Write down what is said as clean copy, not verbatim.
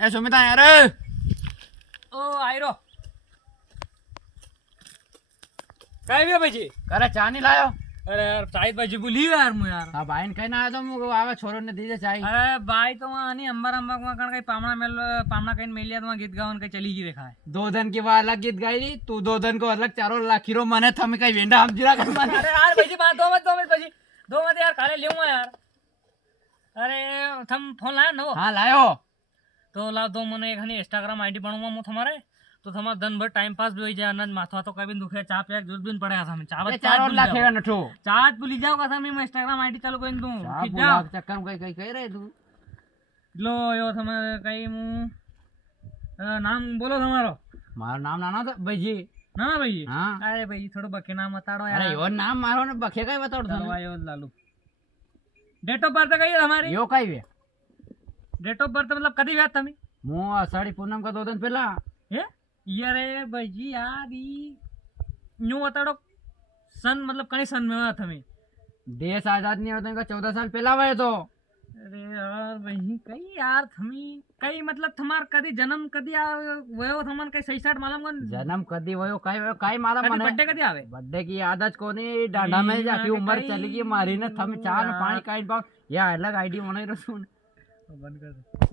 એ સુમિતા યાર ઓ આયરો કઈ ગયો ભાઈજી કરે ચા ની લાયો અરે યાર ચાય ભાઈજી ભૂલી ગયો યાર હું યાર હા ભાઈ ને કઈ ના આવ્યો તો હું આવે છોરો ને દીધે ચાય અરે ભાઈ તો આની અંબાર માં કઈ પામણા કઈ મેલિયા તો ગીત ગાવાનું કઈ ચલી ગઈ દેખાય दो धन की वो अलग गीत गाई तू दो धन को अलग चारों लाखीरो मने थम कई वेंडा हम जिरा कर मने अरे यार भाईजी बात दो मत भाईजी दो मत यार काले लेऊंगा यार अरे थम फोन लाया नो हाँ लायो तो ला दो मने एक हनी इंस्टाग्राम आईडी बनूंगा मु तुम्हारे तो तुम्हारा दिन भर टाइम पास भी हो जाए अनज माथा तो कभी दुखे चा पे जरूरत भी पड़ेगा हमें ये चारों लाखेगा नठो चार्ज भूली जाओगा था मैं इंस्टाग्राम आईडी चालू कर दूं चा बुला चक्कर में कई कई रहे तू लो यो तुम्हारे कई मु नाम बोलो तुम्हारो मारो नाम नाना था भाईजी ना भाई हाँ अरे भाई थोड़ा बके नाम बताड़ो यार अरे यो नाम मारो ने बखे कई बताओ चलो आयो लालू डेट ऑफ बर्थ कही हमारी यो कई वे डेट ऑफ बर्थ मतलब कदी व्यात तमी मु आषाढ़ी पूनम का 2 दिन पहला हे यार भाईजी यार ई न्यू बताड़ो सन मतलब कई सन में हुआ थमी देश आजाद नहीं होता इनका 14 साल पहला हुआ तो अरे यार भाई कई यार थमी कई मतलब थमार कदी जन्म कदी वयो थमन कई सही साठ मालूम कौन जन्म कदी वयो काई माला कदी मने बर्थडे कदी आवे बर्थडे की आदत कोनी डांडा में जाकी उम्र चली गई मारी ने थम चार पानी काई पाओ या अलग आईडी बनाई रसून बंद कर दे